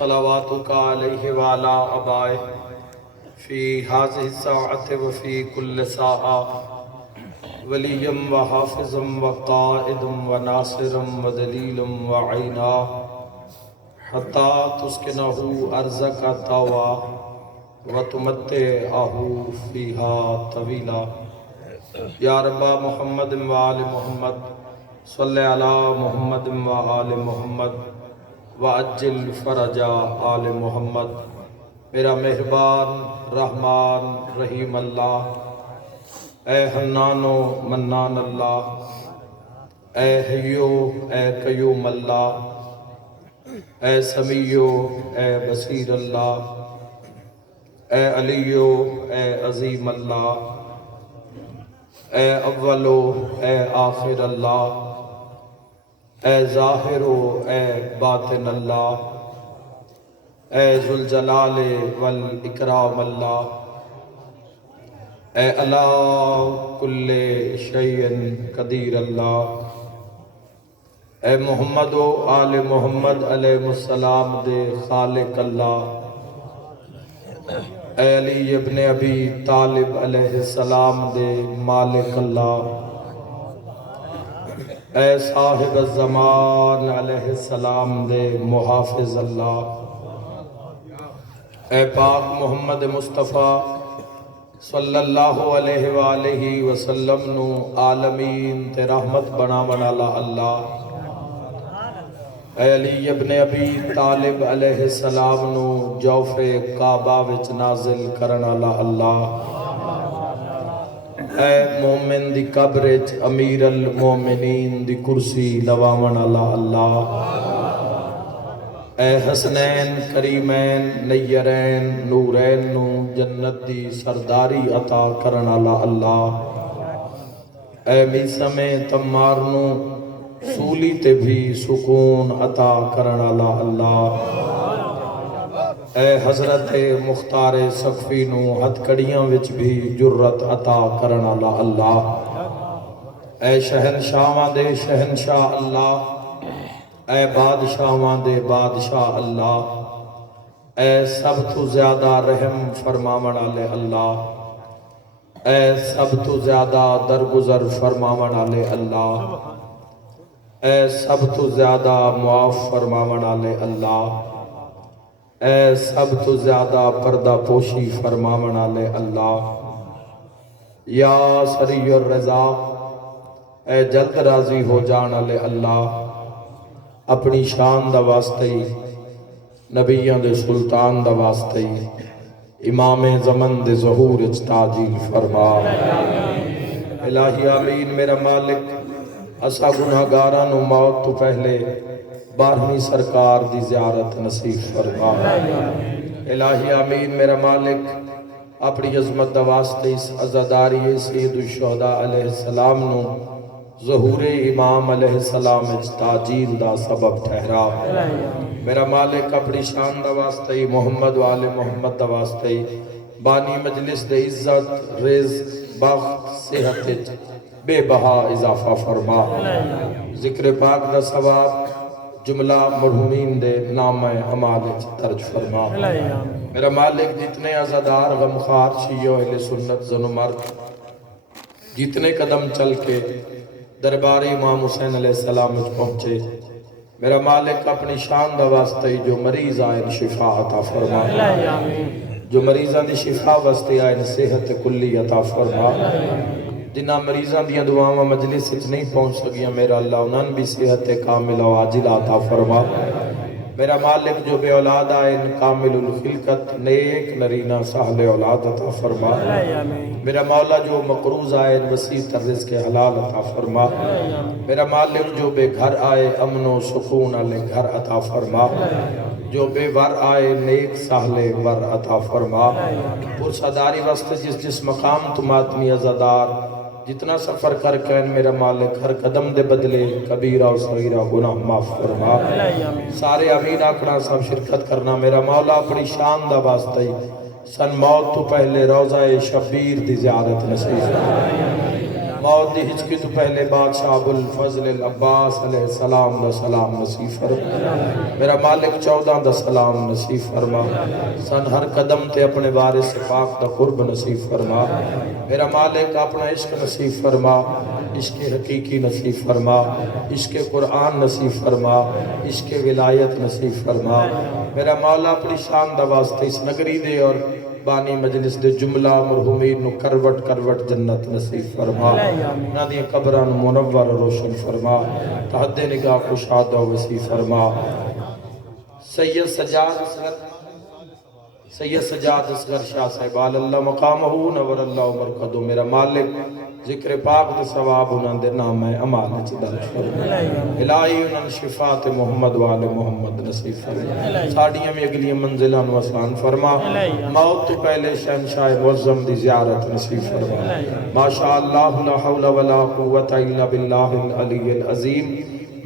صلواتک علیہ وعلا آبائہ فی ہذہ الساعۃ وفی کل ساعۃ ولیم و حافظم و قائدم و ناصرم و دلیلم و عینا حتی تسکنہ ارضک طوعا و تمتعہ فیہا طویلا۔ یا رب محمد و آل محمد صلی علی محمد و آل محمد وعجل فرج آل محمد۔ میرا مہربان رحمان رحیم اللہ، اے حنان و منان اللہ، اے حیو اے قیوم اللہ، اے سمیع اے بصیر اللہ، اے علی اے عظیم اللہ، اے اول اے آخر اللہ، اے ظاہر اے باطن اللہ، اے ذوالجلال والاکرام اللہ، اے علی کل شیء قدیر اللہ، اے محمد و آل محمد علیہ السلام دے خالق اللہ، اے علی ابن ابی طالب علیہ السلام دے مالک اللہ، اے صاحب الزمان علیہ السلام دے محافظ اللہ، اے پاک محمد مصطفیٰ صلی اللہ علیہ وآلہ وسلم نو عالمین تے رحمت بنا والا اللہ، اے علی ابن ابی طالب علیہ السلام نو جوف کعبہ وچ نازل کرن والا اللہ، اے مومن دی قبر وچ امیر المومنین دی کرسی لواون والا اللہ، اے حسنین کریمین نیرین نورین نو جنت دی سرداری عطا کرن والا اللہ، اے میسم تمار نو سولی تے بھی سکون عطا کرن والا اللہ، اے حضرت مختار سقفی نو ہتھ کڑیاں وچ بھی جرت عطا کرن والا اللہ، اے شہنشاہاں دے شہنشاہ اللہ، اے بادشاہاں دے بادشاہ اللہ، اے سب تو زیادہ رحم فرماون والے اللہ، اے سب تو زیادہ درگزر فرماون والے اللہ، اے سب تو زیادہ معاف فرماون والے اللہ، اے سب تو زیادہ پردہ پوشی فرماون والے اللہ، یا سریع الرضا، اے جلد راضی ہو جان والے اللہ، اپنی شان دا واسطے نبیوں دے سلطان دا واسطے امام زمن دے ظہور اچ تاجیل فرما۔ الہی آمین۔ میرا مالک اسا گناہگاراں نو موت تو پہلے 12ویں سرکار دی زیارت نصیب فرما۔ الہی آمین۔ میرا مالک اپنی عظمت دا واسطے اس عزاداری سید الشہداء علیہ السلام نو ظہور امام علیہ السلام تاجیل دا سبب ٹھہرا۔ میرا مالک اپنی شان دا واسطے محمد و آل محمد دا واسطے بانی مجلس دے عزت رزق بخت صحت بے بہا اضافہ فرما۔ ذکر پاک دا ثواب جملہ مرحومین دے نام اعمال درج فرما۔ میرا مالک جتنے عزادار غمخوار شیعہ اہل سنت زن و مرد جتنے قدم چل کے دربار امام حسین علیہ السلام میں پہنچے، میرا مالک اپنی شان دا واسطے جو مریض آئین شفا عطا فرما، جو مریضاں دی شفا واسطے آئین صحت کلی عطا فرما، جنہ مریضاں دیاں دعاواں مجلس وچ نہیں پہنچ سکیاں میرا اللہ انہاں بھی صحت کامل و عاجل عطا فرما۔ میرا مالک جو بے اولاد آئین کامل الخلقت نیک نرینہ صاحب اولاد عطا فرما۔ میرا مولا جو مقروض آئے وسیع رزق کے حلال عطا فرما۔ میرا مالک جو بے گھر آئے امن و سکون والے گھر عطا فرما، جو بے ور آئے نیک سہلے ور عطا فرما۔ پرصداری واسطے جس مقام تو ماتمی عزادار جتنا سفر کر کے میرا مالک ہر قدم دے بدلے کبیرہ و صغیرہ گناہ معاف فرما۔ سارے امین آکڑا سب شرکت کرنا میرا مولا اپنی شان دا واسطے سن موت تو پہلے روضہ شبیر دی زیارت نصیب فرما۔ موت دی ہچکی تو پہلے بادشاہ ابو الفضل العباس علیہ السلام دا سلام نصیب فرما میرا مالک 14 دا سلام نصیب فرما سن ہر قدم تے اپنے وارث پاک دا قرب نصیب فرما میرا مالک اپنا عشق نصیب فرما عشق حقیقی نصیب فرما عشق قرآن نصیب فرما عشق ولایت نصیب فرما میرا مولا اپنی شان دا واسطے اس نگری دے اور بانی مجلس دے جملہ مرحومین نو کروٹ کروٹ جنت نصیب فرما نہ دی قبران منور روشن فرما تحت نگاہ کشادہ وسیع فرما سید سجاد اصغر شاہ صاحب اللہ مقامہ نور اللہ مرکدو میرا مالک ذکر پاک دے ثواب انہاں دے نام ہے امان چدل فرما الہی انہاں شفاعت محمد والے محمد نصیب فرما ساڑیاں میں اگلی منزلہ نوسان فرما موت تو پہلے شہنشاہ معظم دی زیارت نصیب فرما ماشاءاللہ لا حول ولا قوت الا باللہ العلی العظیم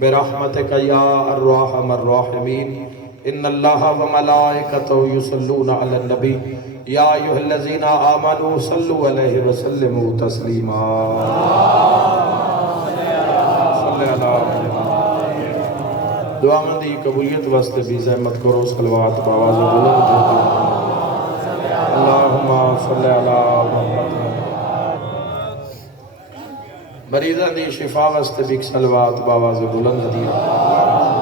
برحمتک یا الرحم الراحمین ان اللہ و ملائکتہ یصلون علی النبی یا ایوہ الذین آمنوا صلو علیہ وسلموا تسلیما صلی اللہ دعا مندی قبولیت واسطے بھی زحمت کرو صلوات باواز بلند اللہم صلی اللہ محمد مریضان دی شفا واسطے بھی صلوات باواز بلند دیا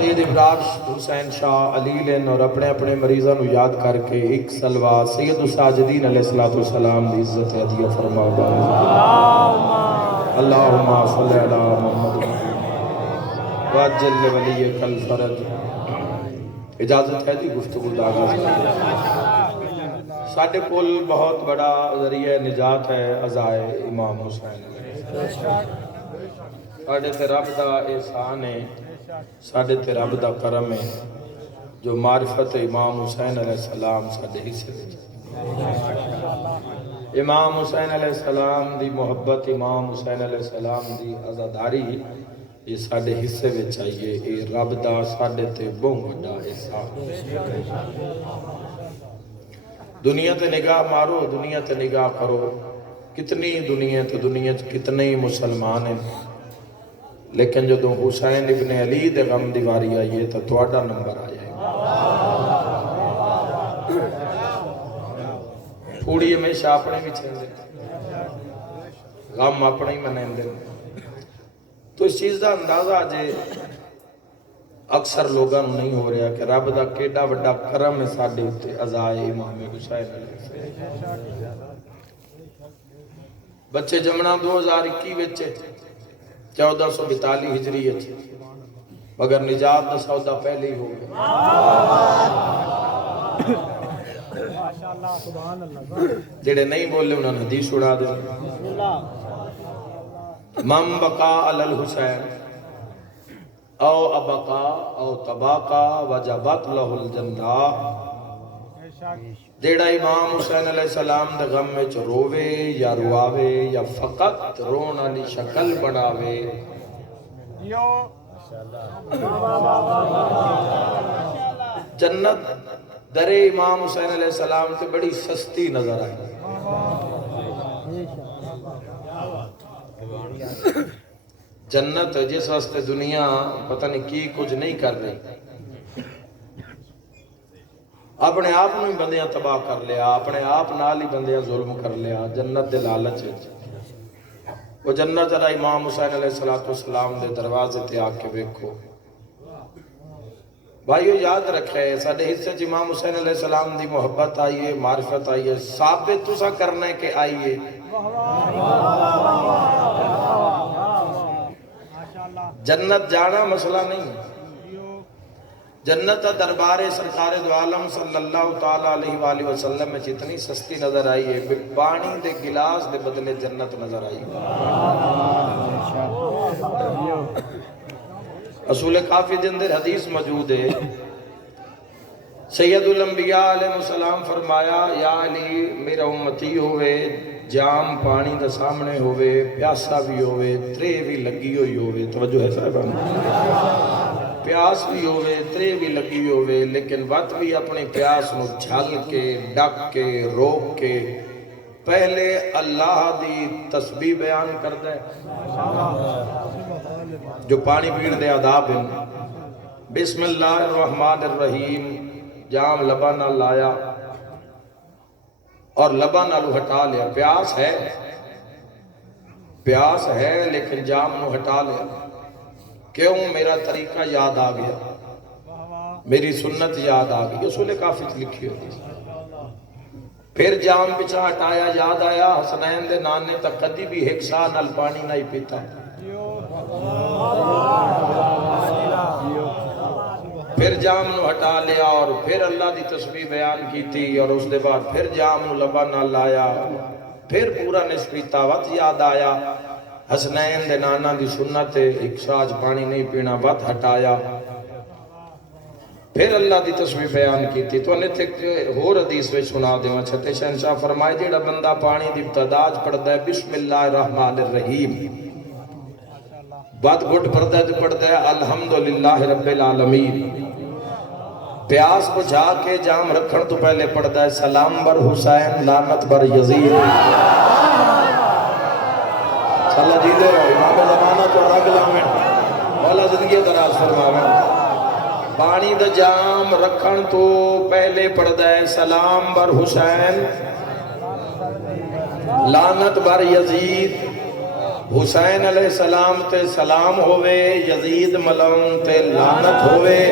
سید ابراج حسین شاہ علی لین اور اپنے اپنے مریضوں نو یاد کر کے ایک صلوات سید الساجدین علیہ السلام دی عزت عدیہ فرما اللہم صلی علی محمد واجل ولی کل فرج اجازت ہے دی گفتگو داغا ساڑھے کل بہت بڑا ذریعہ نجات ہے عزائے امام حسین ساڑھے تے رب دا احسان ہے ساڑھے تے رب دا کرم ہے جو معرفت امام حسین علیہ السلام ساڑھے حصے امام حسین علیہ السلام دی محبت امام حسین علیہ السلام دی عزاداری یہ ساڑھے حصے میں چاہیے یہ رب دا ساڑھے تے بہت بڑا احسان دنیا تے نگاہ مارو دنیا تے نگاہ کرو کتنی دنیا تے دنیا کتنے مسلمان ہیں لیکن جو حسین ابن علی دے غم دیواری آئیے تو توڑا نمبر آئے پھوڑی ہمیشہ اپنے بھی چھین دے غم اپنے ہی منین دے تو اس چیز دا اندازہ آجے اکثر لوگاں نہیں ہو رہا کہ رب دا کیڑا وڈا کرم ہے ساڑھے ہوتے عزائے امام حسین علیہ السلام بچے جمنا 2021 وچے 1442 ہجری ہے مگر نجات دا سودا پہلے ہی ہو گیا جڑے نہیں بولے انہوں نے حدیث اڑا دے من بقا علی الحسین او ابقا او تباقا وجبت لہ الجنہ جیڑا امام حسین علیہ السلام دے غم میں روے یا رواوے یا فقط رون علی شکل بڑھاوے جنت در امام حسین علیہ السلام سے بڑی سستی نظر آئی جنت جس واسطے دنیا پتہ نہیں کی کچھ نہیں کر رہی اپنے آپ نو ہی بندیاں تباہ کر لیا اپنے آپ نال ہی بندیاں ظلم کر لیا جنت دے لالچ وہ جنت جرا امام حسین علیہ السلام دے دروازے تے آ کے ویکھو بھائیو یاد رکھے ساڈے حصے چ امام حسین علیہ السلام دی محبت آئی ہے معرفت آئی ہے ثابت تسا کرنا ہے کہ آئی ہے جنت جانا مسئلہ نہیں جنت دربار سرکار دو عالم صلی اللہ تعالیٰ علیہ وآلہ وسلم میں جتنی سستی نظر آئی ہے پانی دے گلاس دے بدلے جنت نظر آئی رسول کافی دے اندر حدیث موجود ہے سید الانبیاء علیہ السلام فرمایا یا علی میرا امتی ہوئے جام پانی دا سامنے ہوئے پیاسا بھی ہوئے ترے بھی لگی ہوئی ہوئے توجہ ہے صاحبان پیاس بھی ہوئے ترے بھی لگی ہوئے لیکن وقت بھی اپنی پیاس نو جھل کے ڈک کے روک کے پہلے اللہ دی تسبیح بیان کرتا ہے جو پانی پین دے آداب ہیں. بسم اللہ الرحمن الرحیم. جام لبا نہ لایا اور لبا نہ لو ہٹا لیا. پیاس ہے لیکن جام نو ہٹا لیا. کیوں؟ میرا طریقہ یاد آ گیا, میری سنت یاد آ گئی. اصول کافی لکھی ہوتی. پھر جام پچھا ہٹایا, یاد آیا حسنین دے نانے تک کدی بھی ایک سا نال پانی نہیں پیتا. پھر جام نو ہٹا لیا اور پھر اللہ دی تسبیح بیان کی تھی, اور اس دے بعد پھر جام نو لبا نہ لایا. پھر پورا نسبی وقت یاد آیا حسنین دے نانا دی سنت ایک ساج پانی نہیں پینا, وقت ہٹایا. پھر اللہ دی تسبیح بیان کی تھی. تو انہیں تھے ہور حدیث میں سنا دے وہاں چھتے شہنشاہ فرمائے جیڑا بندہ پانی دی ابتداج پڑھتا ہے بسم اللہ الرحمن الرحیم, بعد گھٹ پڑھتا ہے تو پڑھتا ہے الحمدللہ رب العالمین. پیاس بجھا کے جام رکھن تو پہلے پڑھتا ہے سلام بر حسین لعنت بر یزید. صلی جی دے رہو امام زمانہ تو رگ لامن مولا زندگی دراز فرماویں. پانی دا جام رکھن تو پہلے پڑھتا ہے سلام بر حسین لعنت بر یزید. حسین علیہ السلام تے سلام ہوئے, یزید ملعون تے لعنت ہوئے.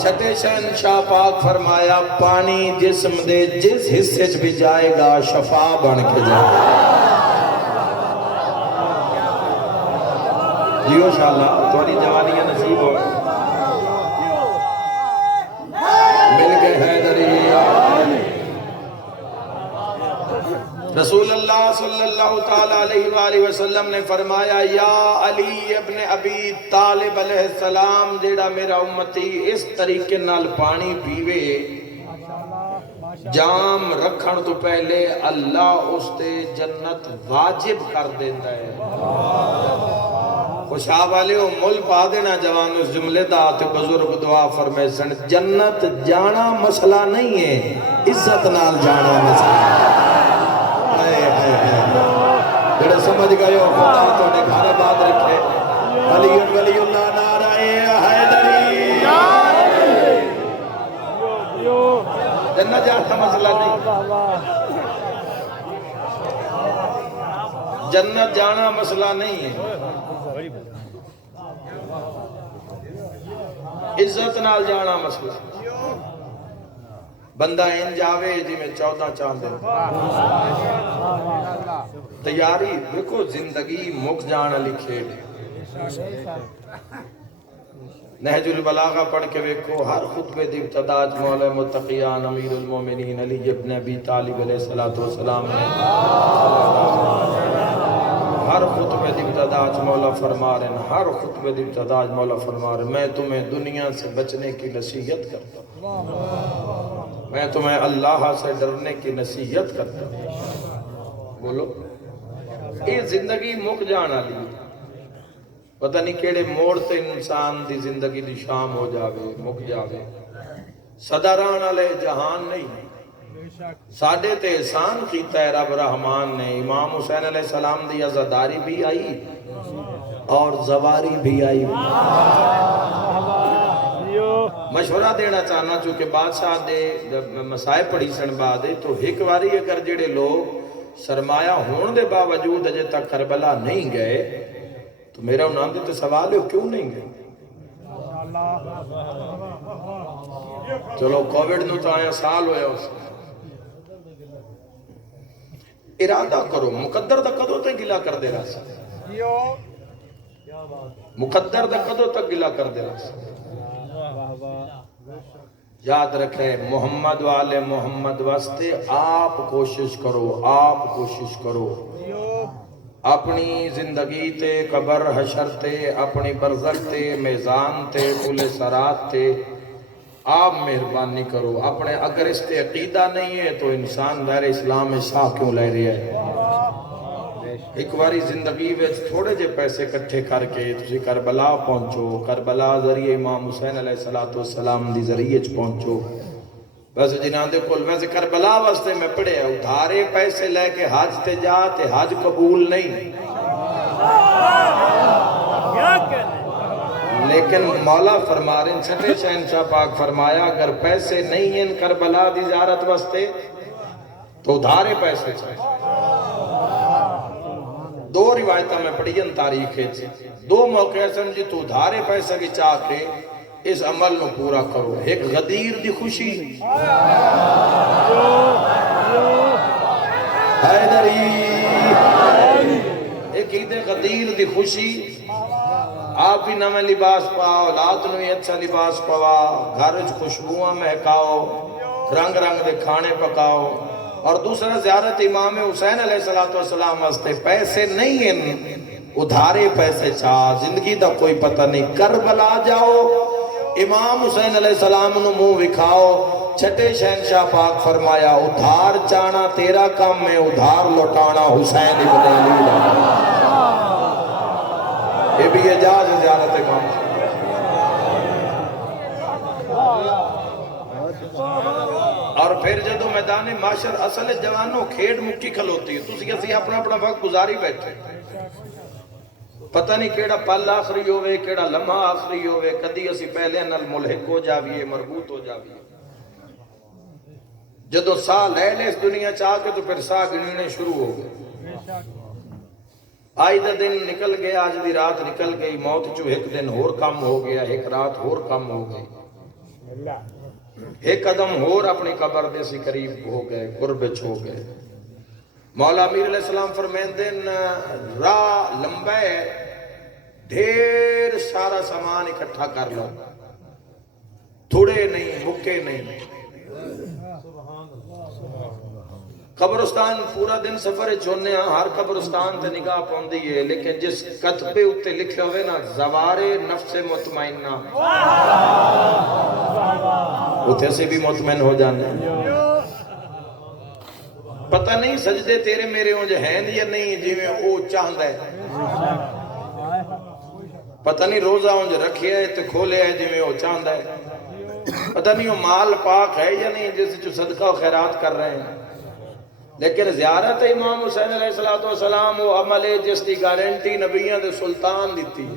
چھٹے شہنشاہ پاک فرمایا پانی جسم دے جس حصے بھی جائے گا شفا بن کے جائے گا. جیو شاءاللہ تھوڑی جوانیاں نصیب ہو مل گئے حیدری. رسول اللہ صلی اللہ تعالیٰ علیہ وآلہ وسلم نے فرمایا یا علی ابن ابی طالب علیہ السلام جیڑا میرا امتی اس طریقے نال پانی پیوے جام رکھن تو پہلے اللہ اس تے جنت واجب کر دیتا ہے. خوشاب والے ہو مل پا دینا جوان اس جملے دا تے بزرگ دعا فرمائے سن جنت جانا مسئلہ نہیں ہے, عزت نال جانا مسئلہ ہے. جڑے سمجھ گئے ہو خدا تو نے گھر آباد رکھے. ولی اللہ نعرہ حیدری. جنت جانا مسئلہ نہیں, جنت جانا مسئلہ نہیں ہے, عزت نال جانا مسئلہ. بندہ ان جاوے جی میں 14 چاندے تیاری دیکھو زندگی مک جانا لکھے. نہج البلاغہ پڑھ کے دیکھو ہر خطبے دی ابتداج مولا متقیان امیر المومنین علی ابن ابی طالب علیہ السلام نے ہر خطبے دی ابتداج مولا فرما رہے ہیں, ہر خطبے دی ابتداج مولا فرما رہے ہیں میں تمہیں دنیا سے بچنے کی نصیحت کرتا ہوں, میں تمہیں اللہ سے ڈرنے کی نصیحت کرتا ہوں. بولو یہ زندگی مک جانا لی پتہ نہیں کیڑے موڑ تے انسان دی زندگی دی شام ہو جاوے مک جاوے. صدران علیہ جہان نہیں ساڑھے تے احسان کیتا ہے رب رحمان نے. امام حسین علیہ السلام دی عزاداری بھی آئی اور زواری بھی آئی. مشورہ دینا چاہنا چونکہ بادشاہ دے مسائے پڑھی سن بعد تو ایک واری اگر جڑے لوگ سرمایہ ہون دے باوجود اجے تک کربلا نہیں گئے تو میرا انہاں دے تو سوال ہے کیوں نہیں گئے. چلو کووڈ نو تو آیا سال ہویا اس ارادہ کرو مقدر دا کدو تک گلا کر دے رہا سا, مقدر دا کدو تک گلا کر دے رہا سا. یاد رکھے محمد والے محمد واسطے آپ کوشش کرو, آپ کوشش کرو اپنی زندگی تے قبر حشر تے اپنی برزخ تے میزان تے کل سرات تے آپ مہربانی کرو. اپنے اگر اس تے عقیدہ نہیں ہے تو انسان دائر اسلام میں شاہ کیوں لے رہی ہے. ایک باری زندگی میں تھوڑے جے پیسے کٹھے کر کے تسی کربلا پہنچو, کربلا ذریعے امام حسین علیہ السلام دی ذریعے پہنچو. ویسے جنہاں دے کول ویسے کربلا واسطے میں پڑھیا ادھارے پیسے لے کے حج تے جا تے حج قبول نہیں، لیکن مولا فرما رہے ہیں چھٹے شہنشاہ پاک فرمایا اگر پیسے نہیں ہیں کربلا دی زیارت واسطے تو ادھارے پیسے چاہیے۔ دو روایتہ میں پڑھی ہیں تاریخ ہے، دو موقع سن جی تو ادھارے پیسے کی چاہ کے اس عمل نو پورا کرو۔ ایک غدیر دی خوشی حیدری، ایک عید غدیر دی خوشی، آپ بھی نمیں لباس پاؤ، اولاد نو ہی اچھا لباس پوا، گھر خوشبوئاں مہکاؤ، رنگ رنگ دے کھانے پکاؤ۔ اور دوسرا زیارت امام حسین علیہ السلام واسطے پیسے نہیں ہیں، ادھارے پیسے چاہ، زندگی دا کوئی پتہ نہیں، کربلا جاؤ امام حسین علیہ السلام نو منہ وکھاؤ۔ چھٹے شہنشاہ پاک فرمایا ادھار چانا تیرا کام میں، ادھار لوٹانا حسین ابن علی دا۔ یہ بھی اجاز زیارت امام حسین۔ اور پھر جدو میدان معاشر اصل جوانوں کھیڑ مکی کھلوتی ہے، تو اسی اپنا اپنا وقت گزاری بیٹھے، پتہ نہیں کیڑا پل آخری ہوئے کیڑا لمحہ آخری ہوئے، کدی اسی پہلے نل ملحق ہو جاویے، مربوط ہو جاویے۔ جدو ساہ لے لے اس دنیا چاہ کے تو پھر ساہ گننے شروع ہو گئے۔ آئی دا دن نکل گیا، آج دی رات نکل گئی، موت جو ایک دن اور کم ہو گیا، ایک رات اور کم ہو گئی، ایک قدم اور اپنی قبر دے سی قریب ہو گئے، قرب ہو گئے۔ مولا امیر علیہ السلام فرمیندے راہ لمبا ہے، ڈھیر سارا سامان اکٹھا کر لو، تھوڑے نہیں مکے نہیں۔ قبرستان پورا دن سفر چونے ہیں، ہر قبرستان تے نگاہ پوندی ہے، لیکن جس کتبے اتے لکھے ہوئے نا زوار نفس مطمئنہ، اتھے سے بھی مطمئن ہو جانے۔ پتہ نہیں سجدے تیرے میرے ہوں جو ہیں یا نہیں، جی میں او چاہندہ ہے، پتہ نہیں روزہ ہوں جو رکھے ہے تو کھولے ہے جی میں او چاہندہ ہے، پتہ نہیں وہ مال پاک ہے یا نہیں جیسے جو صدقہ و خیرات کر رہے ہیں۔ لیکن زیارت امام حسین علیہ السلام وہ عمل ہے جس دی گارنٹی نبیوں دے سلطان دیتی ہے،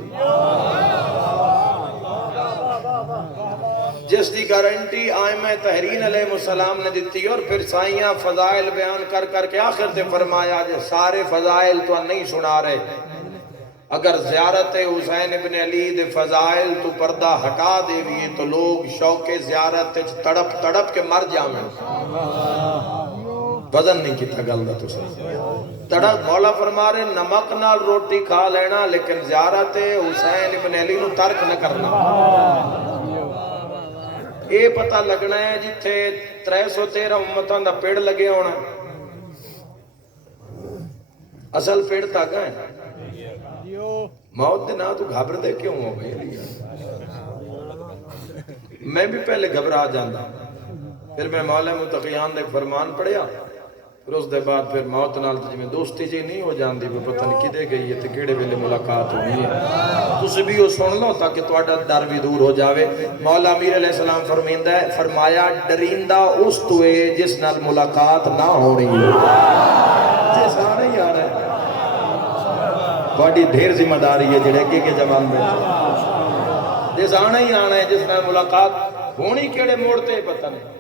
جس دی گارنٹی آئمہ تحرین علیہ السلام نے دیتی، اور پھر سائیاں فضائل بیان کر کر کے آخر تے فرمایا جو سارے فضائل تو نہیں سنا رہے، اگر زیارت حسین ابن علی دے فضائل تو پردہ ہٹا دے بھی تو لوگ شوق زیارت تڑپ تڑپ کے مر جاویں۔ وزن نہیں کیتا گل دا تو سر تڑپ، مولا فرما رہے نمک نال روٹی کھا لینا لیکن زیارت حسین ابن علی نو ترک نہ کرنا۔ اے پتہ لگنا ہے جتھے 313 امتاں دا پیڑ لگے ہونا، اصل پیڑ تک ہے موت دے نا تو گھبر دے کیوں ہو گئی؟ میں بھی پہلے گھبرا جاندہ، پھر میں مولا متقیان دے فرمان پڑھیا، پھر اس دے بعد پھر موت نال جی میں دوستی جی نہیں ہو جاندی، پھر پتہ نہیں کدے گئی ہے تے کیڑے ویلے ملاقات ہوئی ہے، تسی بھی وہ سن لو تاکہ تواڈا ڈر بھی دور ہو جاوے۔ مولا امیر علیہ السلام فرمایا ڈریندہ اس توے جس نال ملاقات نہ ہو رہی ہے، جس آنے ہی آ رہا ہے، تواڈی ڈھیر ذمہ داری ہے جڑے کے زمان میں جس آنا ہی آنا ہے، جس نال ملاقات ہونی کیڑے موڑتے پتہ نہیں۔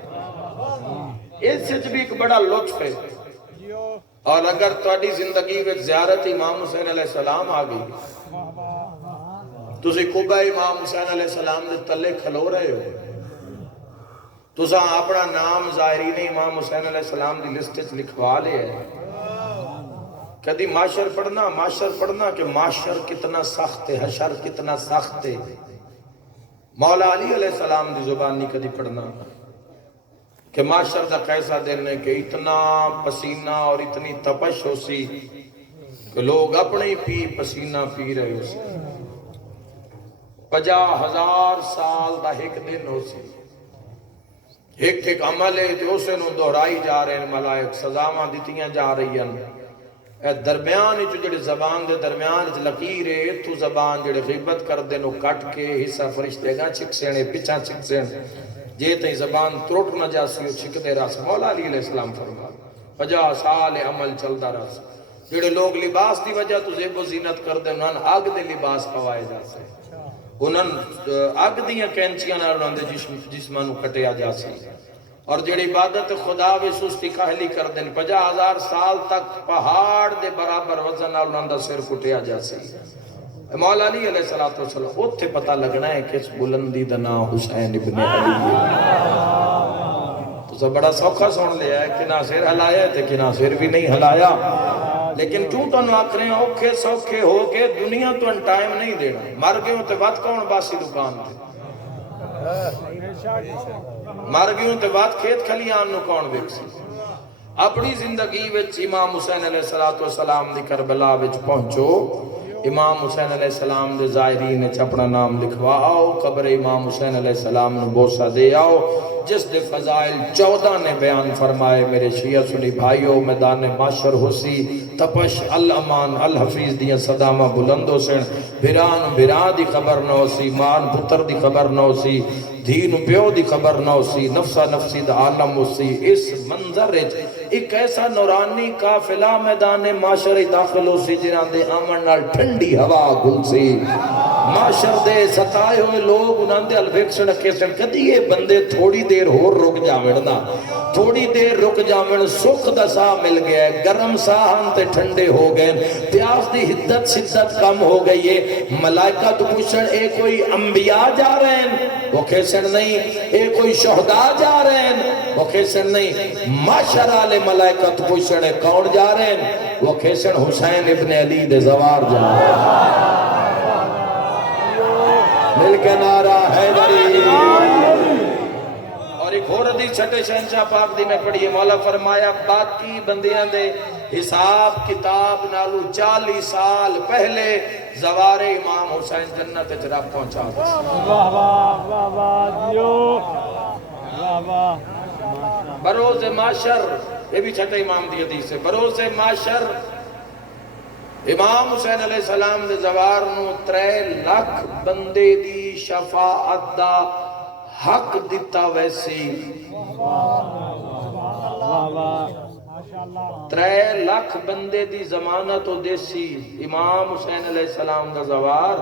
اس سے بھی ایک بڑا لطف ہے، اور اگر تواڈی زندگی میں زیارت امام حسین علیہ السلام آ گئی، تسی قبہ امام حسین علیہ السلام دے تلے کھلو رہے ہو، تسا اپنا نام ظاہرین امام حسین علیہ السلام دی لسٹ لکھوا لے ہے۔ کدی معاشر پڑھنا کہ معاشر کتنا سخت ہے، حشر کتنا سخت ہے، مولا علی علیہ السلام دی زبان نہیں کدی پڑھنا کہ معاشر دا کیسا دن ہے کہ اتنا پسینہ اور اتنی تپش ہو سی کہ لوگ اپنے پی پسینہ پی رہے ہو سی، 50,000 سال دا ایک دن ہو سی، ایک ایک عمل ہے جو اسے نو دہرائی جا رہے ہیں، ملائک سزاواں دیتیاں جا رہی ہیں۔ اے درمیان جو جڑے زبان دے درمیان لکیر ہے، تو زبان جڑے غیبت کر دے نو کٹ کے حصہ فرشتے گا چھک سینے پچھا چھک سینے، جے تے زبان ترٹ نہ جاسی چھکدے راس مولا علی علیہ السلام فرما 50 سال عمل چلدا راس جڑے لوگ لباس دی وجہ تو زیب و زینت کر دے انہاں آگ دے لباس پوائے جا سے انہاں آگ دیاں کینچیاں نال انہاں دے جسمانو کٹیا جا سی اور جڑی عبادت خدا وی سستی کاہلی کر دیں 50,000 سال تک پہاڑ دے برابر وزن نال انہاں دا سر کٹیا جا سی مولا علی علیہ السلام اوتھے پتہ لگنا ہے کہ اس بلندی دا نام حسین ابن علی تو سب بڑا سوکھا سن لیا ہے کہ نہ سر ہلایا ہے کہ نہ سر بھی نہیں ہلایا لیکن کیوں تو نواک رہے ہیں اوکھے سوکھے ہو کے دنیا تو ان ٹائم نہیں دینا مر گئے ہوتے وقت کون باسی دکان تھے مر گئے ہوتے وقت کھیت کھلیان نو کون ویکسی اپنی زندگی وچ امام حسین علیہ السلام دی کربلا وچ پہنچو امام حسین علیہ السلام دے زائرین نے اپنا نام لکھوا آؤ قبر امام حسین علیہ السلام نے بوسہ دے آؤ جس دے فضائل 14 نے بیان فرمائے میرے شیعہ سنی بھائیو میدان معاشر ہوسی تپش الامان الحفیظ دیاں صدامہ بلندو سن بھران بھران دی خبر نہ ہوسی مان پتر دی خبر نہ ہوسی دین پیو دی خبر نہ ہوسی نفسہ نفسی دا عالم ہوسی اس منظر ایک ایسا نورانی قافلہ میدان معاشر داخل ہوسی جنہاں دے آمن نال ٹھنڈی ہوا گل سی معاشر دے ستائے ہوئے لوگ انہاں دے الفیق سڑکے سن کدی یہ بندے تھوڑی دیر ہو رک جاوڑنا تھوڑی دیر رک جاوڑ سکھ دا سا مل گیا ہے گرم ساہن تے ٹھنڈے ہو گئے پیاس دی حدت شدت کم ہو گئی ہے ملائکہ تو پوچھن اے کوئی انبیاء جا رہے ہیں وہ کھیسن نہیں اے کوئی شہداء جا رہے ہیں وہ کھیسن نہیں معاشر آلے ملائکہ تو پوچھن اے کون جا رہے ہیں وہ کھیسن حسین ابن علی دے زوار جا رہے ہیں مل کے نعرہ حیدری اور ایک اور حدیث چھٹے شہنشاہ پاک دی میں پڑھی مولا فرمایا باقی بندیاں دے حساب کتاب نالو 40 سال پہلے زوار امام حسین جنت اجراب پہنچا دے واہ واہ واہ واہ جیو واہ واہ بروز معاشر یہ بھی چھٹے امام دی حدیث ہے بروز معاشر امام حسین علیہ السلام دے زوار نو 3 لاکھ بندے دی شفاعت دا حق دیتا ویسی 3 لاکھ بندے دی ضمانت و دیسی امام حسین علیہ السلام دا زوار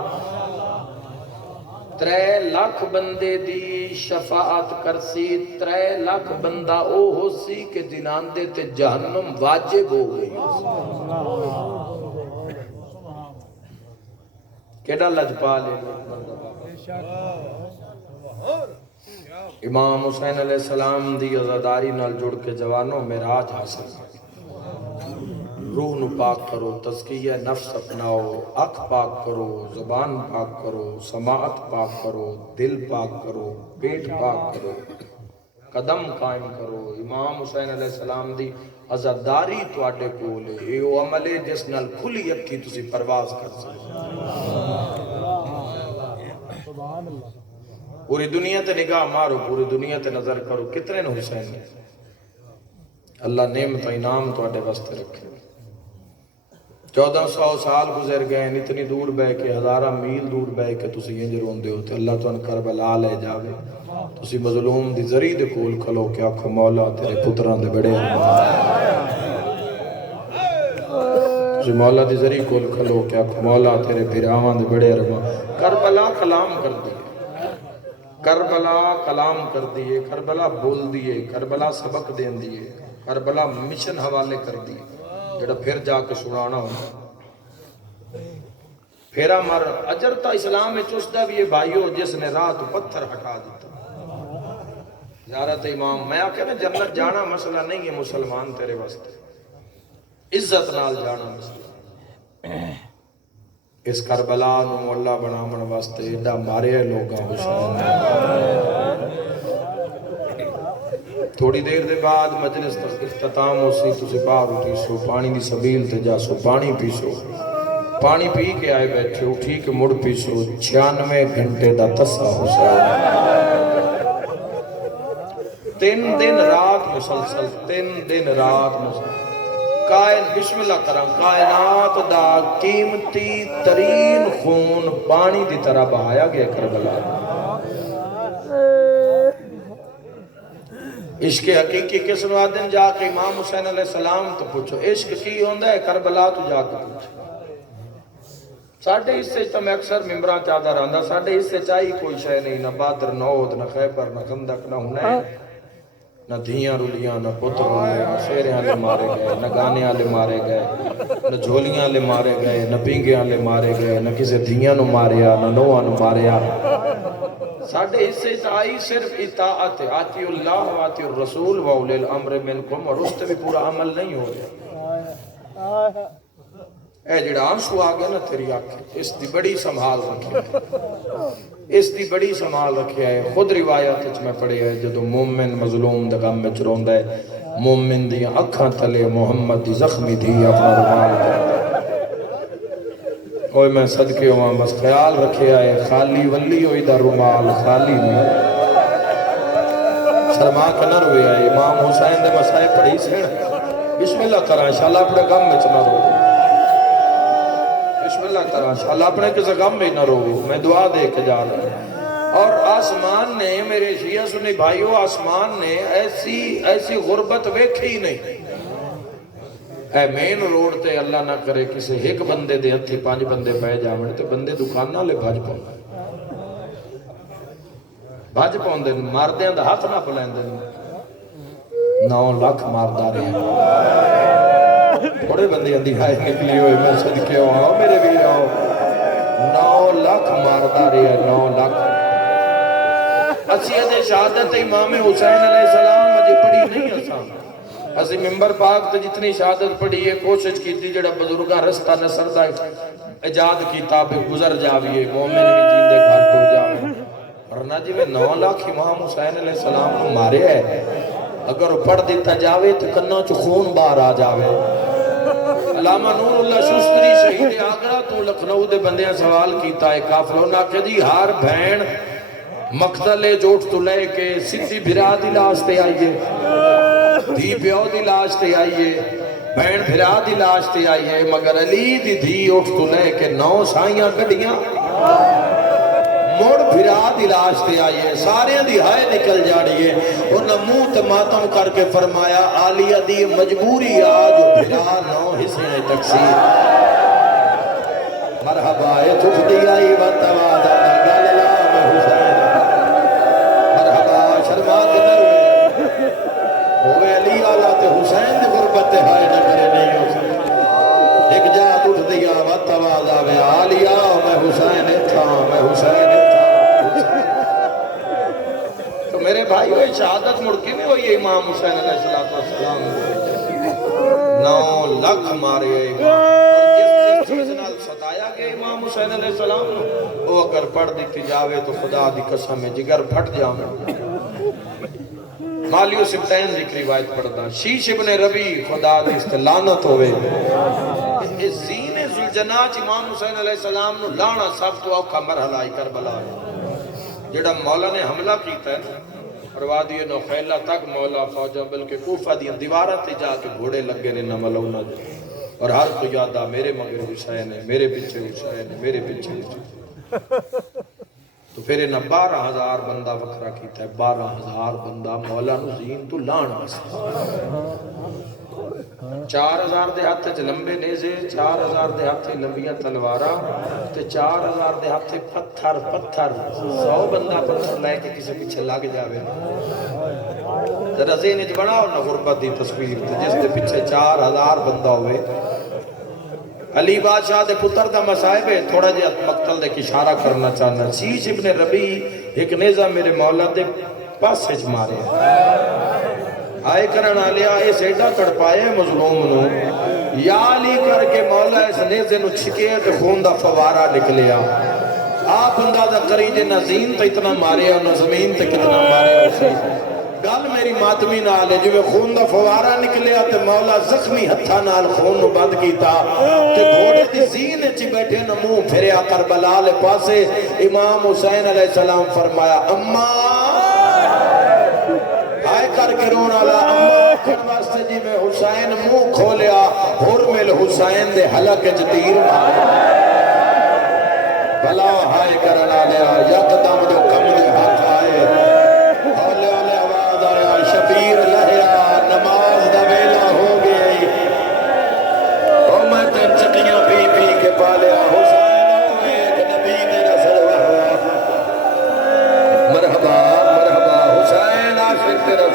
3 لاکھ بندے دی شفاعت کرسی 3 لاکھ بندہ او ہو سی کہ جنان دے تے جہنم واجب ہو گئی کیڑا لجپا لے امام حسین علیہ السلام دی عزاداری نال جڑ کے جوانوں معراج حاصل روح نو پاک کرو تزکیہ نفس اپناؤ اکھ پاک کرو زبان پاک کرو سماعت پاک کرو دل پاک کرو پیٹ پاک کرو قدم قائم کرو امام حسین علیہ السلام دی عزاداری تواڈے کول ہے اے او عمل ہے جس نال کھلی اکھی تسی پرواز کر سکتے پوری دنیا تے نگاہ مارو پوری دنیا تے نظر کرو کتنے نے حسین اللہ نعمت و انعام تواڈے واسطے رکھے 1400 سال گزر گئے اتنی دور بے کے ہزارہ میل دور بے کے تسی انج روندے ہو تے اللہ تن کربلا لے جاوے تسی مظلوم دی زری دے کول کھلو کہ آکھو مولا تیرے پتراں دے بڑے ارمان تسی مولا دی زری کول کھلو کہ آکھو مولا تیرے بھراواں دے بڑے ارمان کربلا کلام کر دیے کربلا کلام کر دیے کربلا بول دیے کربلا سبق دین دیے کربلا مشن حوالے کر دیے جڑا پھر جا کے سنانا ہوں پھیرا مر اجر تا اسلام میں چسدہ بھی یہ بھائیو جس نے رات پتھر ہٹا دیتا زیارت امام میں آکے نا جنت جانا مسئلہ نہیں ہے مسلمان تیرے واسطے عزت نال جانا مسئلہ اس کربلا نو مولا بنامن واسطے ایڈا مارے لوگاں حسین تھوڑی دیر دے بعد مجلس اختتام ہو سی تسی باہر اٹھی سو پانی دی سبیل تے جا سو پانی پی سو پانی پی کے آئے بیٹھے اٹھی کے مڑ پی سو 96 گھنٹے دا تسا حسین 3 دن رات مسلسل 3 دن رات مسلسل بسم اللہ کرم کائنات دا قیمتی ترین خون پانی دی طرح بہایا گیا کربلا عشق حقیقی کس نو آدن جا کے امام حسین علیہ السلام تو پوچھو عشق کی ہوندہ ہے کربلا تو جا کے پوچھو ساڑھے اس سے میں اکثر ممبران چاہتا رہا ساڑھے اس سے چاہی کوئی شے نہیں نہ بادر نہ عود نہ خیبر نہ خندق نہ ہنین نہ دھیاں رولیاں نہ پتر رولیاں نہ شیریں لے مارے گئے نہ گانے لے مارے گئے نہ جھولیاں لے مارے گئے نہ پینگیاں لے مارے گئے نہ کسی دھیاں نو ماریا نہ نوہ نو ماریا ساڑھے اس سے آئی صرف اطاعت آتی اللہ و آتی الرسول و اولی الامر منکم اور اس سے بھی پورا عمل نہیں ہو گیا اے جڑا آنسو آگیا نا تیری آنکھ اس دی بڑی سنبھال رکھی ہے اس دی بڑی سنبھال رکھی ہے خود روایت اچھ میں پڑھی ہے جدو مومن مظلوم دا غم میں چروندہ ہے مومن دی اکھاں تلے محمد دی زخمی تھی اپنا رومال کرتا اوہ میں صدقے ہوا بس خیال رکھے آئے خالی ولی ہوئی دا رومال خالی میں شرما کا نہ روئے آئے امام حسین دے مسائے پڑھی سے بسم اللہ کرا انشاءاللہ اپنے غم میں چنا رو بسم اللہ کرا انشاءاللہ اپنے کسی غم میں نہ رو میں دعا دے کے جا رہا ہوں اور آسمان نے میرے شیعہ سنی بھائیو آسمان نے ایسی غربت ویکھی ہی نہیں اے مین روڈ تے اللہ نہ کرے کسی ایک بندے دے ہتھی 5 بندے پہ جاوڑے تے بندے دکانہ لے بھاج پاؤں دے ماردیاں دا ہاتھ نہ پلائیں دے 9 لاکھ ماردارے ہیں تھوڑے بندے اندھائی نکلی ہوئے میں صدقے ہوا میرے بھی آؤ 9 لاکھ ماردارے ہیں 9 لاکھ اسیت شہادت امام حسین علیہ السلام مجھے پڑھی نہیں آسان اسی ممبر پاک تو جتنی شہادت پڑھی ہے کوشش کی تھی جڑا بزرگاں رستہ نصر دا ایجاد کتاب گزر جاویے مومن بھی جیندے گھر کو جاوے ورنہ جی میں 9 لاکھ امام حسین علیہ السلام کو مارے ہے اگر وہ پڑھ دیتا جاوے تو کنوں چو خون بار آ جاوے علامہ نور اللہ شستری شہید آگرہ تو لکھنؤ دے بندیاں سوال کیتا ہے کافلوں نہ کہ جی ہار بھین مقتل جوٹ تو لے کے سدھی بھرا دی لاش تے آئیے دھی پیو دی لاش تے آئیے بہن بھرا دی لاش تے آئیے مگر علی دی دھی اٹھ تو لے کے 9 سائیاں کڑیاں موڑ بھرا دی لاش تے آئیے سارے دی ہائے نکل جاڑیے انہوں منہ ماتم کر کے فرمایا آلیہ دی مجبوری آج بھرا 9 حصے تقسیم مرحبا اے تُف دی آئی وطوادہ گللام حسین مرحبا شرمات نروے ہوئے علی آلہ تے حسین دے غربت ہائے نہ کرے نہیں ہو سکتے ایک جا تُف دیا وطوادہ میں آلیہ میں حسین تھا میں حسین تھا تو میرے بھائی ہوئی شہادت مڑکی میں ہوئی امام حسین علیہ السلام 9 لاکھ مارے امام جس چیز نال ستایا گیا امام حسین علیہ السلام وہ اگر پڑھ دیتی جاوے تو خدا دی قسم جگر پھٹ جاوے مالیو سبتین ذکر روایت پڑھتا شیش ابن ربی خدا دی استلانت ہوئے اس زین ذوالجناج امام حسین علیہ السلام نو لانا سب تو اوکھا مرحلہ ہی کربلا ہے جڑا مولا نے حملہ کیتا ہے اور وادی نوخیلہ تک مولا فوجہ بلکہ کوفہ دی دیوارہ تے جا کے گھوڑے لگے نے نملونا جو اور ہر تو یادہ میرے مگر حسین ہے میرے پیچھے حسین ہے میرے پیچھے حسین تو پھر انہا 12,000 بندہ وکرہ کیتا ہے 12,000 بندہ مولا نو زین تو لان واسطہ 4,000 دے ہاتھ لمبے نیزے 4,000 دے ہاتھ لمبیاں تلوارہ تے 4,000 دے ہاتھ پتھر 100 بندہ پتھر لائے کہ کسی پیچھے لگ جاوے ذرا ذہن اچ بناؤ نا غربت دی تصویر جس دے پیچھے 4,000 بندہ ہوئے علی بادشاہ دے پتر دا مسائب ہے تھوڑا جہا مقتل دے اشارہ کرنا چاہنا شیش ابن ربی ایک نیزہ میرے مولا دے پاس سچ مارے آئے کرن آلیا اس ایڈا تڑپائے مظلوم نو یا علی کر کے مولا اس نیزے نو چھکے تے خون دا فوارہ نکلیا آپ اندازہ کری جے نہ زین تے اتنا مارے اور نہ زمین تے کتنا مارے اسی گل میری ماتمی نال ہے جو خون دا فوارہ نکلیا تے مولا زخمی ہتھا نال خون نو بند کیتا تے گھوڑے دی زین چی بیٹھے نہ منہ پھریا کربلا لے پاسے امام حسین علیہ السلام فرمایا اماں آئے کر کے رونا لا اماں کھن واسطے جی میں حسین منہ کھولیا حرمل حسین دے حلق جتیر مارا بلا ہائے کرنا لیا یقدم دو کم دے حق آئے شبیر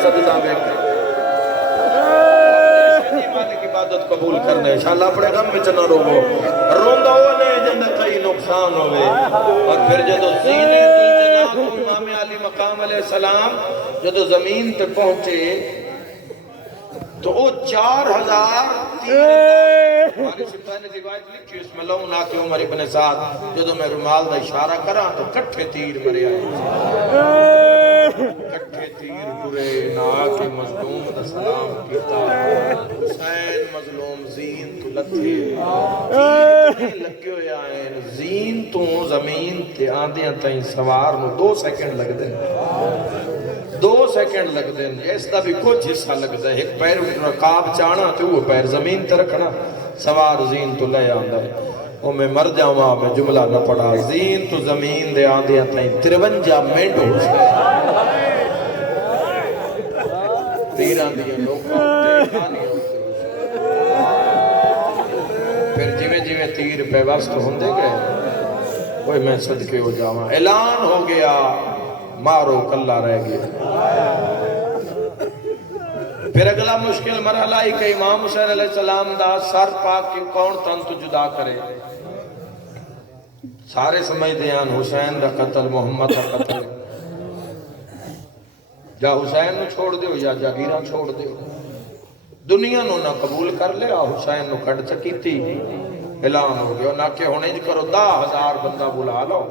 سجدہ ویکھ مالک عبادت قبول کرنے انشاءاللہ اپنے غم میں نہ روو روندا ہونے جن کئی نقصان ہوئے اور پھر جدو زینے جناب امام علی مقام علیہ السلام جدو زمین تے پہنچے تو وہ 4000 ہماری سبتائی نے روایت لکھی اس میں لوں نا کہ عمر ابن سعد جدو میں رمال دا اشارہ کرا تو کٹھے تیر مرے آئے کٹھے تیر پورے نا کے مظلوم دا سلام کیتا حسین مظلوم زین تو لتھے تیر لگے ہوئے آئے زین تو زمین تے آندیاں تائیں سوار نو 2 سیکنڈ لگ دیں 2 سیکنڈ لگ دیں اس دا بھی کچھ حصہ لگ دیں ایک پیر رکاب چانا تو وہ پیر زمین تے رکھنا سوار زین تو لے آندہ ہے وہ میں مر جاؤں میں جملہ نہ پڑا زین تو زمین دے آندیاں تائیں 53 منٹ ہو جائے تیر آندیاں لوگ پھر جویں جویں تیر پہ وسط ہوندے گئے کوئی میں صدقے ہو جاؤں اعلان ہو گیا مارو کلہ رہ گیا پھر اگلا مشکل مرحلہ ہی کہ امام حسین علیہ السلام دا سر پاک کی کون تن تو جدا کرے سارے سمجھ دیان حسین دا قتل محمد دا قتل جا حسین نو چھوڑ دیو یا جاگیرہ چھوڑ دیو دنیا نو نہ قبول کر لے حسین نو کھڑ چکیتی اعلان ہو گیا نہ کہ ہونے جی کرو 10,000 بندہ بلا لو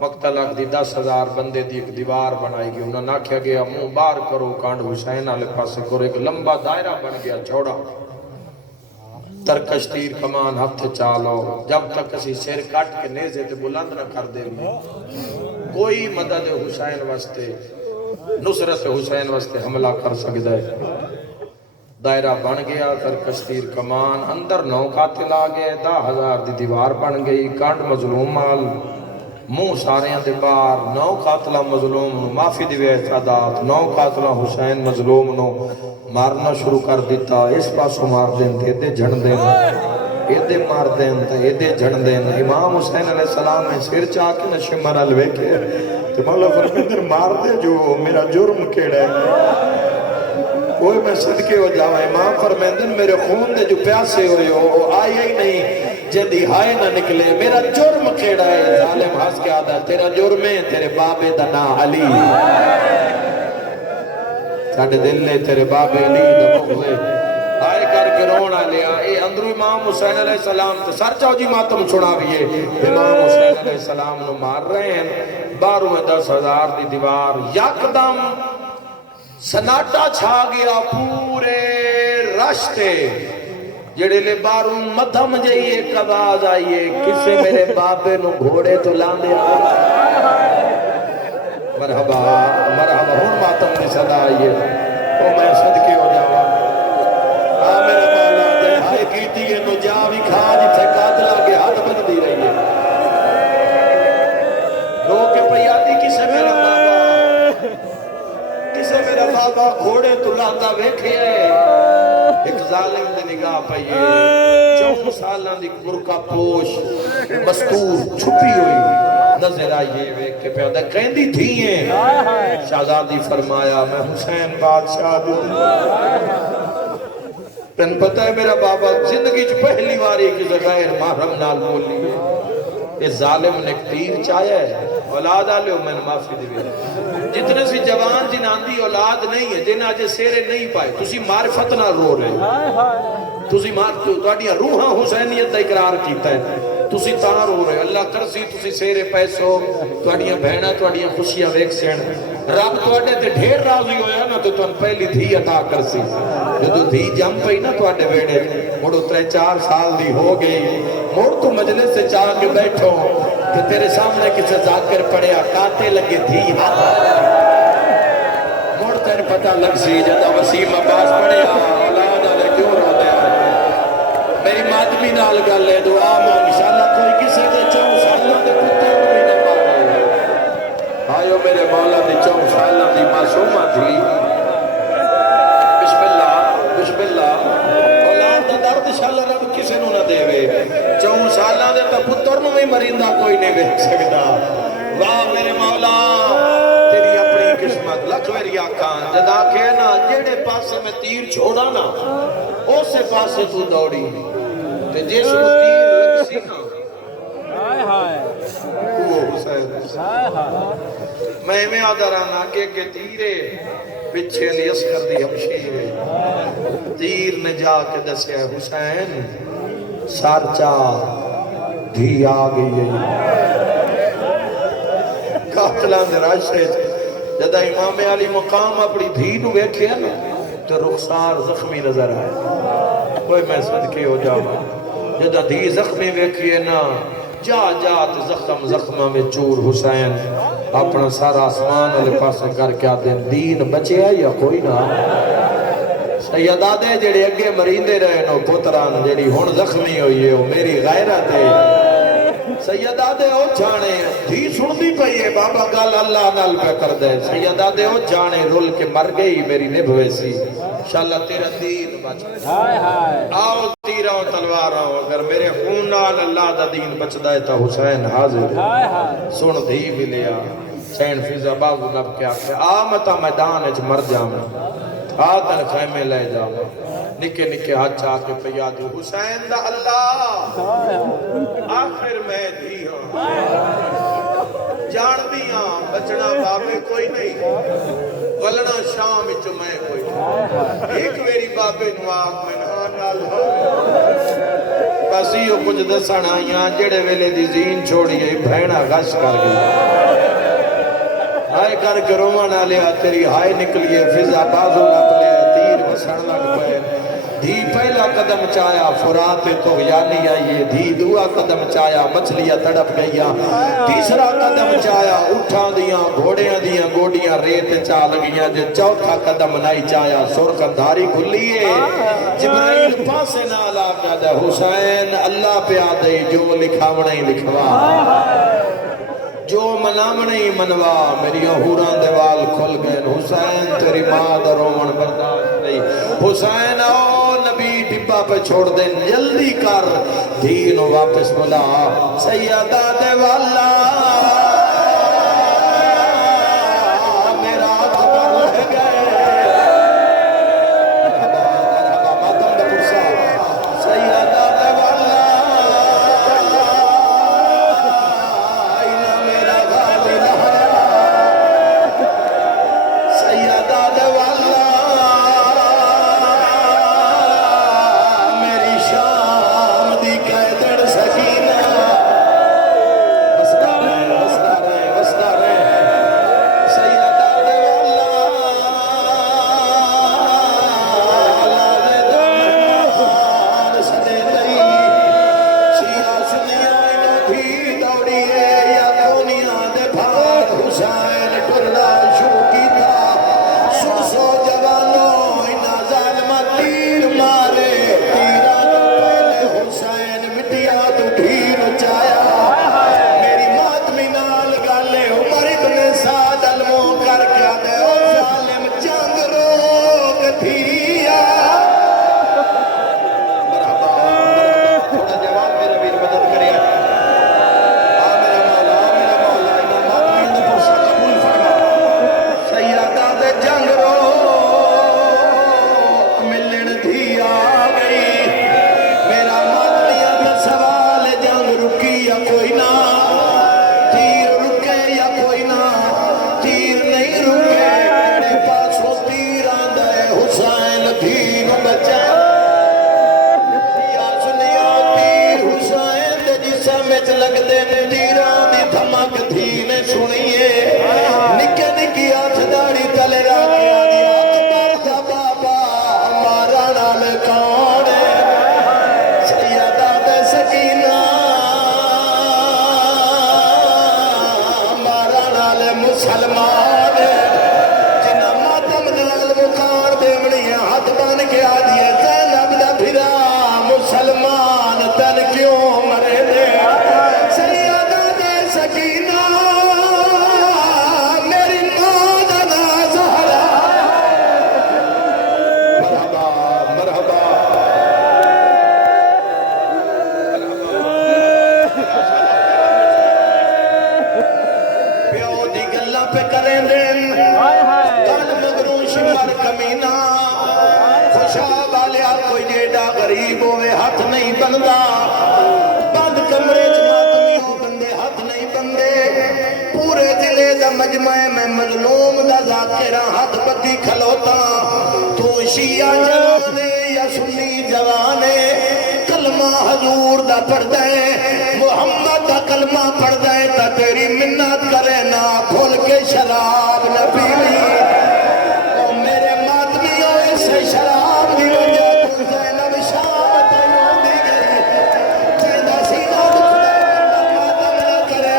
مقتل اک دی 10,000 بندے دی ایک دیوار بنائی گئی انہوں نے کیا گیا منہ بار کرو کانڈ حسین آلے پاسے کرو ایک لمبا دائرہ بن گیا چھوڑا ترکش تیر کمان ہتھ چالو جب تک کسی سیر کٹ کے نیزے تے بلند نہ کر دے کوئی مدد حسین واسطے نصرت حسین واسطے حملہ کر سکتا ہے دائرہ بن گیا ترکش تیر کمان اندر 9 قاتل آگئے 10,000 دی دیوار بن گئی کانڈ مظلوم مال منہ ساریاں دے بار 9 قاتلہ مظلوم نو معافی دیوے اعتادات 9 قاتلہ حسین مظلوم نو مارنا شروع کر دیتا اس پاسو مار دیں تے ایدے جھڑ دیں ایدے مار دیں تے ایدے جھڑ دیں امام حسین علیہ السلام میں سر چاہ کے نشے مرل ویکے تو مولا فرمیندر مار دے جو میرا جرم کیڑا ہے کوئی میں صدقے ہو جاؤں امام فرمیندر میرے خون دے جو پیاسے ہوئے ہو آئی ہی نہیں جدی ہائے نہ نکلے میرا جرم کیڑا ہے ظالم ہاس کے آدھا تیرا جرم ہے تیرے بابے دا نا علی ساڑھے دل لے تیرے بابے علی دا مغلے آئے کر کے رونا لیا اے اندرو امام حسین علیہ السلام تے سر چاو جی ماتم چھوڑا بھی ہے امام حسین علیہ السلام نو مار رہے ہیں 12,000 دی دیوار یکدم سناٹا چھا گیا پورے رشتے جڑے لے باروں مدھم جائیے قباز آئیے کسے میرے بابے نو گھوڑے تو لاندے آئیے مرحبا مرحبا ہون ماتم نے صدا آئیے تو میں صدقے ہو جاوا میرے مولا دے ہائے کیتی ہے تو جا بھی کھا جتھے قاتل آگے ہاتھ بن دی رہی ہے لوگ کے پیادی کسے میرا بابا کسے میرا بابا گھوڑے تو لاندہ ویکھے ایک ظالم دے نگاہ پائیے 4 سالان دی برکا پوش مستور چھپی ہوئی نظر آئیے ویک کے پیادہ کہندی تھی ہیں شہزادی فرمایا میں حسین بادشاہ دوں تن پتہ ہے میرا بابا زندگی جو پہلی واری کسی غیر محرم نال بولی اس ظالم نے تیر چاہیا ہے اولاد آلے ہو میں نے معافی دی جتنے سی جوان جنان دی اولاد نہیں ہے جنہ آجے سیرے نہیں پائے تُسی معرفت نہ رو رہے تُسی توڑیاں روحاں حسینیت دا اقرار کیتا ہے تُسی تاں رو رہے اللہ کرسی تُسی سیرے پیسو توڑیاں بہنہ توڑیاں خوشیاں ویک سین رب توڑے تے ڈھیر راضی ہویا نا تو تن پہلی دھی عطا کرسی جو تو دھی جم پئی نا توڑے بیڑے مڑو 3-4 سال دی ہو گئی مڑ تو مجلس سے چاہ کے بیٹھو کہ تیرے سامنے کسے ذاکر پڑیا کاتے لگے تھی مڑ تیرے پتہ لگ سی جدہ وسیم عباس پڑیا اولاد آلے کیوں رو دیا میری مادمی نال گل ہے دعا مانگ انشاءاللہ کوئی کسے دے 4 سالہ دے کتے بھی نہ مارے آئیو میرے مولا دے 4 سالہ دی معصومہ تھی بسم اللہ اولاد دا درد انشاءاللہ رب کسے نو نہ دے وے 4 سالہ دے تا پتر نو بھی مرندہ کوئی نہیں بیٹھ سکتا واہ میرے مولا تیری اپنی قسمت لکھ میری آکھاں جدا کہ نا جیڑے پاسے میں تیر چھوڑا نا اسے پاسے تو دوڑی تے جس کو تیر لگ سی نا وہ حسین میں آدھران آگے کے تیرے پچھے لی اسکر دی ہمشیرے تیر نے جا کے دسے حسین سارچا دھی آگئی قاتلان دے راشے جدہ امام علی مقام اپنی دھی نو بیٹھے ہیں نا تو رخسار زخمی نظر آئے کوئی میں صدقے ہو جاؤں جدہ دھی زخمی بیٹھے ہیں نا جا تو زخمہ میں چور حسین اپنا سارا آسمان علی پاس کر کے آتے ہیں دین بچے ہے یا کوئی نہ سیدادے جڑے اگے مریندے رہے نو پتران جڑی ہون زخمی ہوئی ہے میری غیرت ہے سیدادے او جانے دھی سن دی پئی ہے بابا گال اللہ نال پہ کر دے سیدادے او جانے رول کے مر گئی میری نبھوے سی انشاءاللہ تیرا دین بچ آؤ تیرا و تلوار آؤ اگر میرے خون نال اللہ دا دین بچ دائے تا حسین حاضر سن دھی بھی لیا سین فیضا بابو نب کیا کہ آمتا میدان اچ مر جاؤں آتن خیمے لے جاؤں نکے نکے ہاتھ چاہ کے پیا دی حسین دا اللہ آخر میں دھی ہوں جان دیاں بچنا بابے کوئی نہیں ولنا شام چو میں کوئی نہیں ایک میری بابے نواق میں نال بس یہ کچھ دسانا یہاں جڑے ویلے دی زین چھوڑی ہے بھینا غش کر گئی ہائے کر کے رومانا لیا تیری ہائے نکلیے فضا بازو نہ لے تیر وسن لگ پہ دھی پہلا قدم چایا فرات تو یعنی آئیے دھی دعا قدم چایا مچھلیاں تڑپ گئیا تیسرا قدم چایا اٹھا دیاں گھوڑیاں دیاں گوڑیاں ریت چال گئیاں جو چوتھا قدم نہیں چایا سرکت دھاری کھلیے جبرائیل پاسے نہ لا جادا حسین اللہ پہ آدھے جو لکھاونا ہی لکھوا جو منامنے ہی منوا میری حوران دیوال کھل گئے حسین تیری ماں دا رومن برداشت نہیں حسین آؤ نبی ڈبا پہ چھوڑ دیں جلدی کر دین واپس بلا سیدہ دیوالا میرا خبر رہ گئے ماتم دا پرسا سیدہ دیوالا مر کمینا خوشاب والیا کوئی جیڑا غریب ہوئے ہاتھ نہیں بندا بند کمرے ماتمیوں بندے ہاتھ نہیں بندے پورے ضلع دا مجمع میں مظلوم دا ذاکرہ ہاتھ بدی کھلوتا تو شیعہ جوانے یا سنی جوانے کلمہ حضور دا پڑھ دے محمد دا کلمہ پڑھ دے تا تیری منت کرے نا کھول کے شراب نہ پیلی او میرے ماتمیوں اسے شراب دی وجہ تو زینب شام تیوں دی گئی جیدہ سینہ دکھنے بندہ قاتم نہ کرے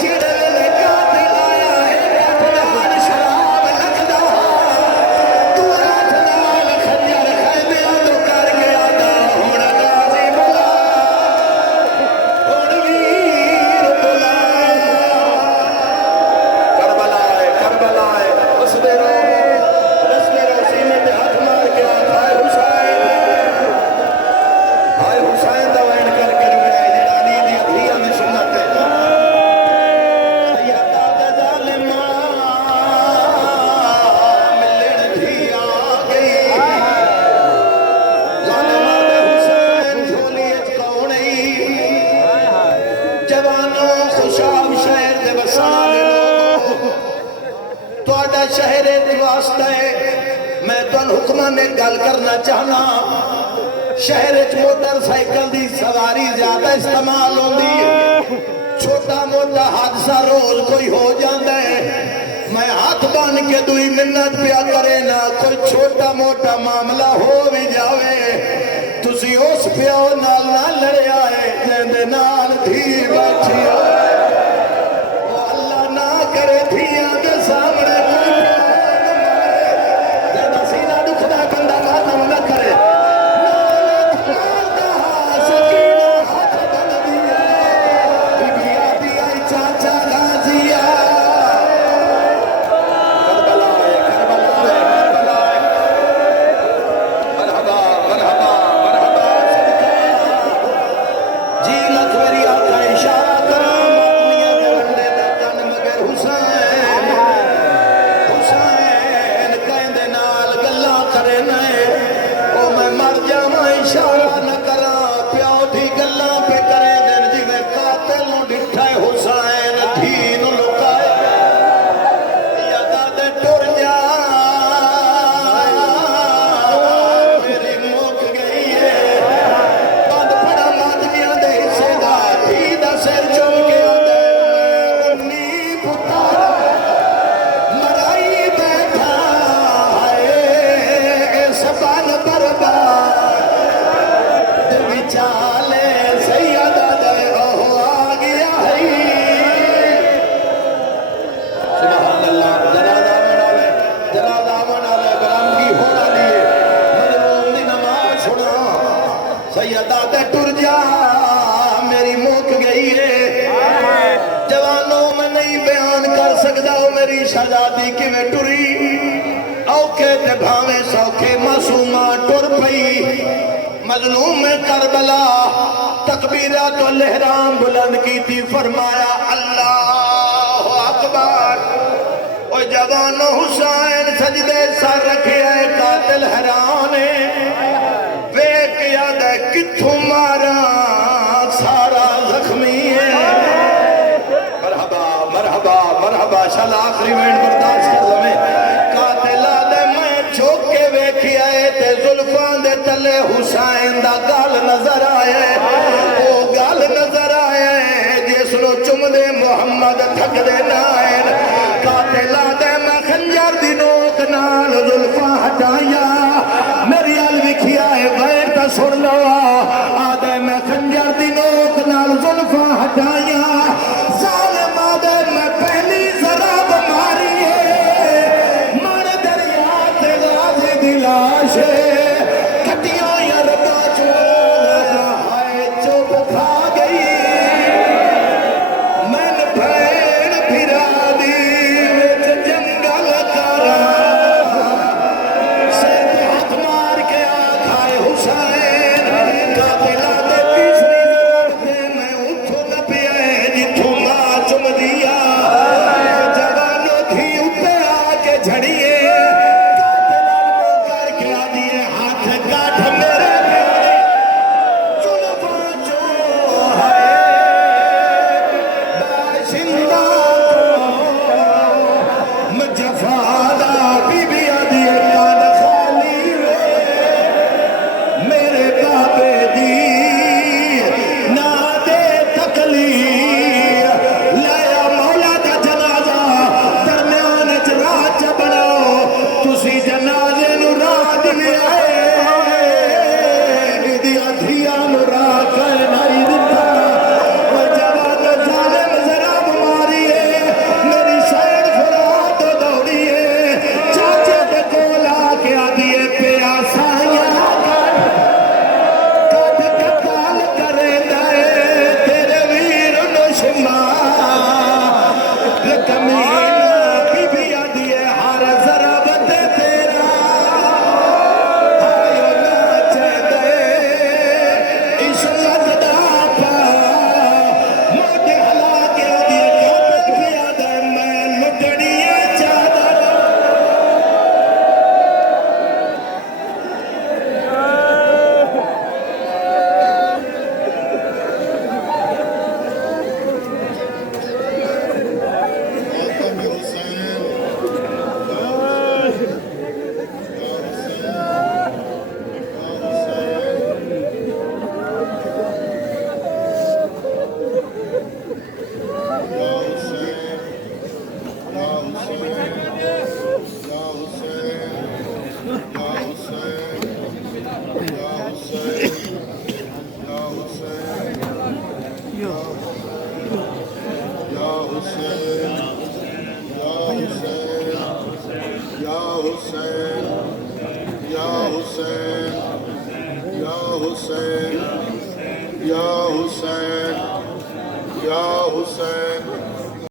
جیڑے لے قاتل آیا ہے اپنان شراب لکھدا تو راتنال خنجر خیمیاں تو کر گیا دا ہونا غازی بلا ہونا ویر بلا کربلا ہے اس میرے سینے پہ ہاتھ مار کے آئے حسین دوائن کر کے روئے جڑا علی دی ادھیہ میں سنت ہے سیدہ دا ظالمہ ملن بھی آگئی ظالمہ دے حسین جھولی اچ کونئی جوانوں خوشاب شہر دے وسانے تو آڈا شہر واسطہ ہے میں تو حکمہ نے گل کرنا چاہنا شہر موٹر سائیکل دی سواری زیادہ استعمال ہوندی چھوٹا موٹا حادثہ روز کوئی ہو جاندہ ہے میں ہاتھ بان کے دوئی منت پیا کرے نا کوئی چھوٹا موٹا معاملہ ہو بھی جاوے تسی اس پیاؤ نال نہ لڑے آئے جیندے نال دھی بیٹھی وہ اللہ نہ کرے دھیاں کے سامنے جیندہ سینہ دکھدا بندہ ماتم نہ کرے شہزادی کی میں ٹری اوکے تے بھاوے سوکے معصومہ ٹر پئی مظلوم کربلا تکبیرات و لہرام بلند کی تھی فرمایا اللہ اکبر او جوان حسین سجدے سر رکھے قاتل حیرانے ویک یاد ہے کتھوں مارا سارا زخمی ہے مرحبا شاءاللہ آخری وینڈ برداشت کر لمیں قاتلہ دے میں چھوک کے ویکھی آئے تے ظلفان دے تلے حسین دا گال نظر آئے وہ گال نظر آئے جس نو چم دے محمد تھک دے نائن قاتلہ دے میں خنجر دی نوک نال ظلفان ہٹایا میری الوکھی آئے غیر تا سن لو آدھے میں خنجر دی نوک نال ظلفان ہٹایا کسی جنازے نو راہ دے آئے دیا دھیا نو راہ کر نہیں دیتا وہ جواب ظالم ذرا بیماری ہے میری شہر فرات دوڑی ہے چاچے دے کول آ کے آدھی ہے پیاسائیاں کٹ کتال کرے دائے تیرے ویر نو شما کمین بی بی آدھی ہے ہر ضرب دے تیرا آئیو ناچے دے عشق دا پا موٹے ہلا کے آدھی ہے کابل بھی آدھے میں لٹڑی چادر Ya Hussein, Ya Hussein,